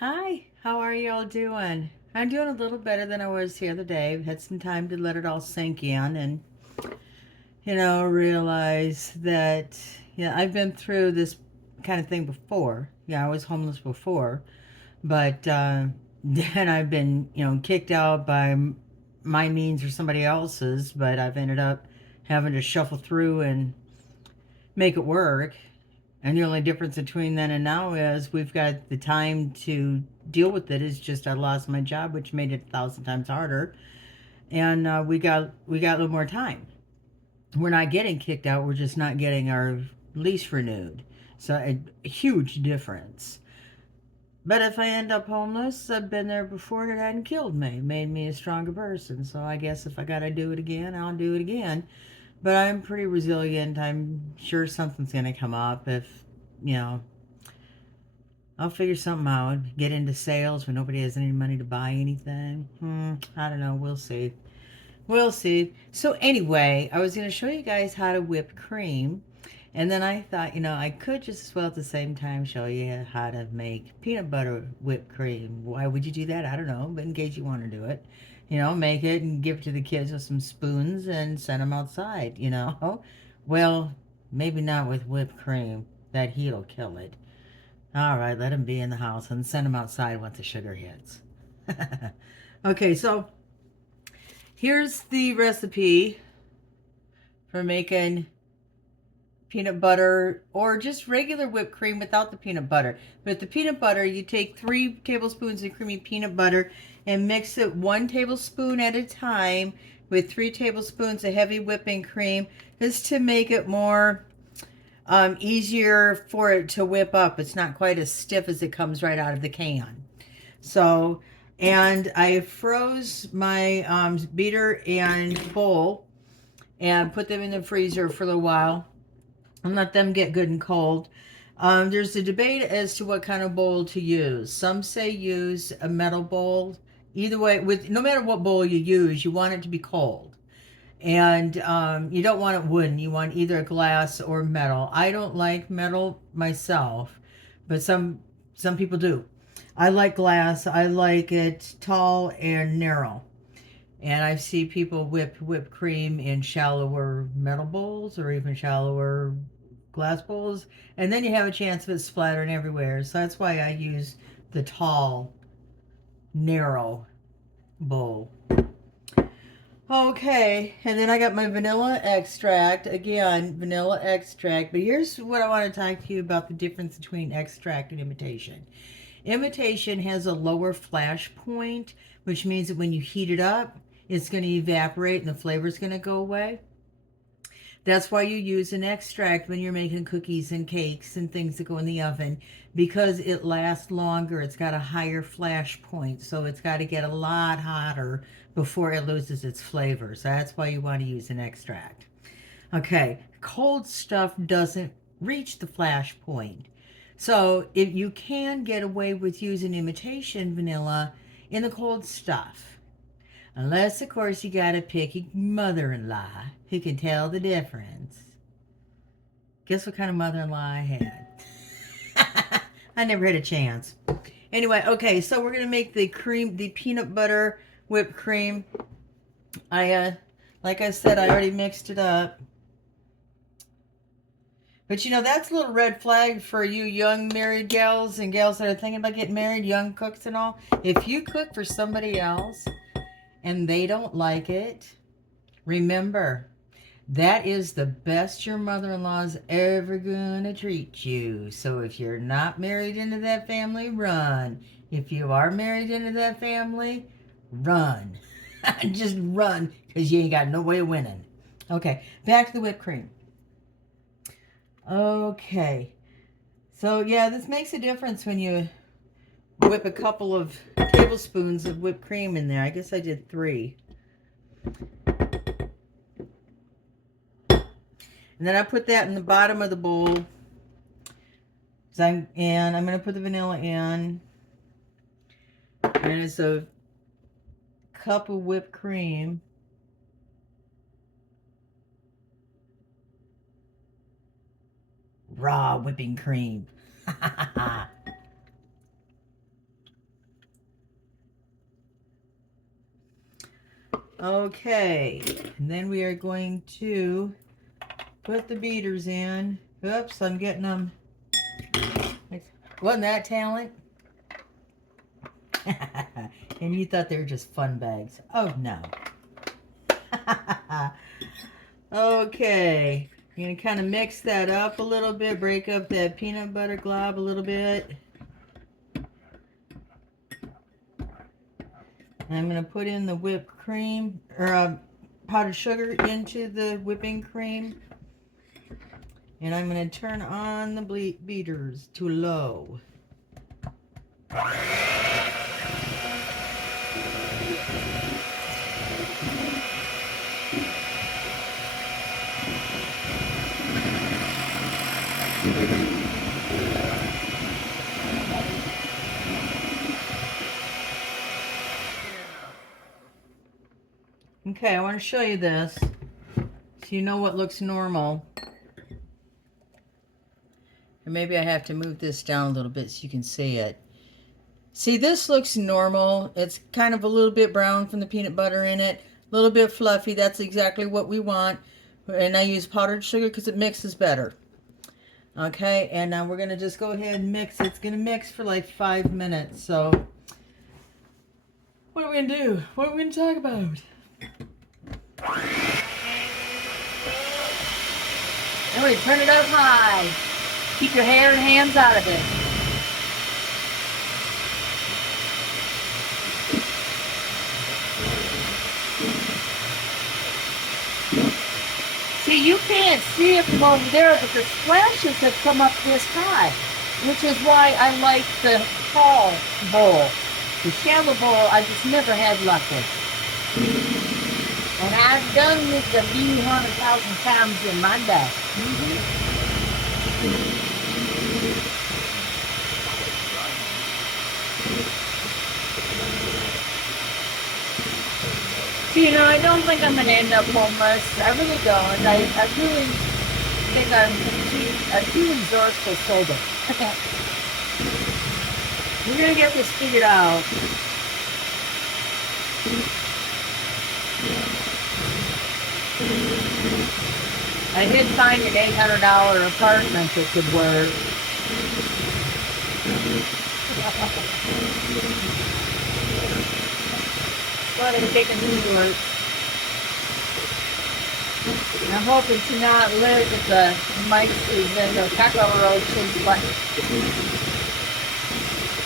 Hi, how are y'all doing? I'm doing a little better than I was the other day. I've had some time to let it all sink in and, realize that, I've been through this kind of thing before. Yeah, I was homeless before, but then I've been, kicked out by my means or somebody else's, but I've ended up having to shuffle through and make it work. And the only difference between then and now is we've got the time to deal with it. It's just I lost my job, which made it 1,000 times harder, and we got a little more time. We're not getting kicked out. We're just not getting our lease renewed. So a huge difference. But if I end up homeless, I've been there before and it hadn't killed me. It made me a stronger person. So I guess if I got to do it again, I'll do it again. But I'm pretty resilient. I'm sure something's going to come up if, you know, I'll figure something out. Get into sales when nobody has any money to buy anything. I don't know. We'll see. We'll see. So anyway, I was going to show you guys how to whip cream. And then I thought, I could just as well at the same time show you how to make peanut butter whipped cream. Why would you do that? I don't know. But in case you want to do it, make it and give it to the kids with some spoons and send them outside. Well, maybe not with whipped cream. That heat'll kill it. All right, let him be in the house and send him outside once the sugar hits. Okay, so here's the recipe for making peanut butter or just regular whipped cream without the peanut butter. But the peanut butter, you take 3 tablespoons of creamy peanut butter and mix it 1 tablespoon at a time with 3 tablespoons of heavy whipping cream, just to make it more easier for it to whip up. It's not quite as stiff as it comes right out of the can. So, and I froze my beater and bowl and put them in the freezer for a little while and let them get good and cold. There's a debate as to what kind of bowl to use. Some say use a metal bowl. Either way, with no matter what bowl you use, you want it to be cold. And you don't want it wooden. You want either glass or metal. I don't like metal myself, but some people do. I like glass. I like it tall and narrow. And I see people whip cream in shallower metal bowls or even shallower glass bowls, and then you have a chance of it splattering everywhere. So that's why I use the tall, narrow bowl. Okay, and then I got my vanilla extract. Again, vanilla extract. But here's what I want to talk to you about: the difference between extract and imitation. Imitation has a lower flash point, which means that when you heat it up, it's going to evaporate and the flavor is going to go away. That's why you use an extract when you're making cookies and cakes and things that go in the oven, because it lasts longer. It's got a higher flash point, so it's got to get a lot hotter before it loses its flavor. So that's why you want to use an extract. Okay, cold stuff doesn't reach the flash point. So if you can get away with using imitation vanilla in the cold stuff. Unless, of course, you got a picky mother-in-law who can tell the difference. Guess what kind of mother-in-law I had? I never had a chance. Anyway, okay, so we're going to make the peanut butter whipped cream. Like I said, I already mixed it up. But that's a little red flag for you young married gals and gals that are thinking about getting married, young cooks and all. If you cook for somebody else and they don't like it, remember, that is the best your mother-in-law's ever gonna treat you. So if you're not married into that family, run. If you are married into that family, run. Just run, because you ain't got no way of winning. Okay, back to the whipped cream. Okay, so yeah, this makes a difference when you whip a couple of tablespoons of whipped cream in there. I guess I did 3. And then I put that in the bottom of the bowl. And I'm going to put the vanilla in. And it's a cup of whipped cream. Raw whipping cream. Okay, and then we are going to put the beaters in. Oops, I'm getting them. Wasn't that talent? And you thought they were just fun bags. Oh, no. Okay, I'm going to kind of mix that up a little bit, break up that peanut butter glob a little bit. I'm going to put in the whipped cream, or powdered sugar into the whipping cream. And I'm going to turn on the beaters to low. Okay, I want to show you this so you know what looks normal. And maybe I have to move this down a little bit so you can see it. See, this looks normal. It's kind of a little bit brown from the peanut butter in it. A little bit fluffy. That's exactly what we want. And I use powdered sugar because it mixes better. Okay, and now we're going to just go ahead and mix. It's going to mix for like 5 minutes. So, what are we going to do? What are we going to talk about? Anyway, turn it up high. Keep your hair and hands out of it. See, you can't see it from over there, but the splashes have come up this high, which is why I like the tall bowl. The shallow bowl, I just never had luck with. And I've done this a few 100,000 times in my day. You know, I don't think I'm going to end up homeless. I really don't. I really think I'm too resourceful sober. We're going to get this figured out. I did find an $800 apartment that could work. Well, I'm taking New York. I'm hoping to not live at the mice and the cockroaches, but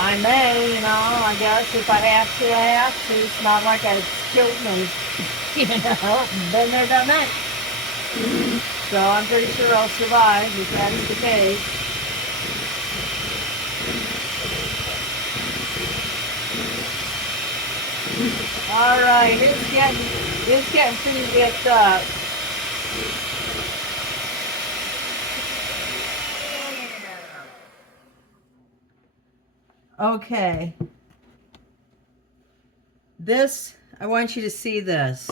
I may, you know, I guess if I have to, I have to. It's not like I've killed me, you know, been there, done that. So I'm pretty sure I'll survive if that's the case. All right, it's getting pretty mixed up. Okay. This, I want you to see this.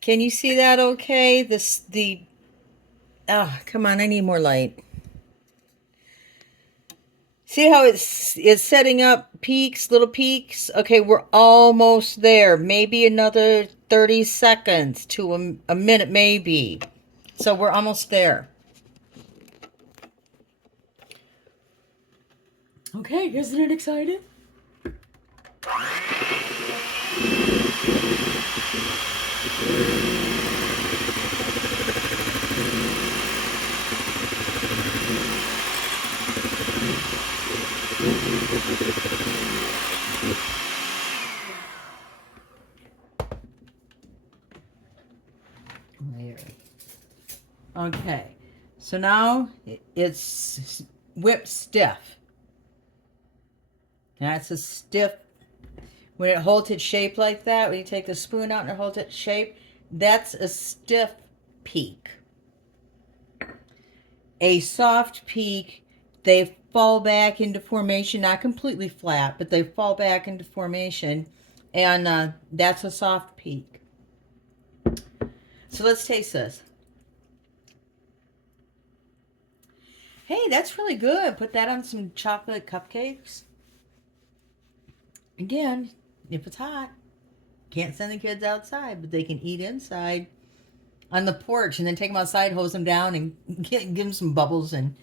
Can you see that okay? Come on, I need more light. See how it's setting up peaks, little peaks? Okay, we're almost there. Maybe another 30 seconds to a minute, maybe. So we're almost there. Okay, isn't it exciting? There. Okay, so now it's whipped stiff. That's a stiff. When it holds its shape like that, when you take the spoon out and it holds its shape, that's a stiff peak. A soft peak, they fall back into formation, not completely flat, but they fall back into formation, and that's a soft peak. So let's taste this. Hey, that's really good. Put that on some chocolate cupcakes. again, if it's hot, can't send the kids outside, but they can eat inside on the porch, and then take them outside, hose them down, and give them some bubbles, and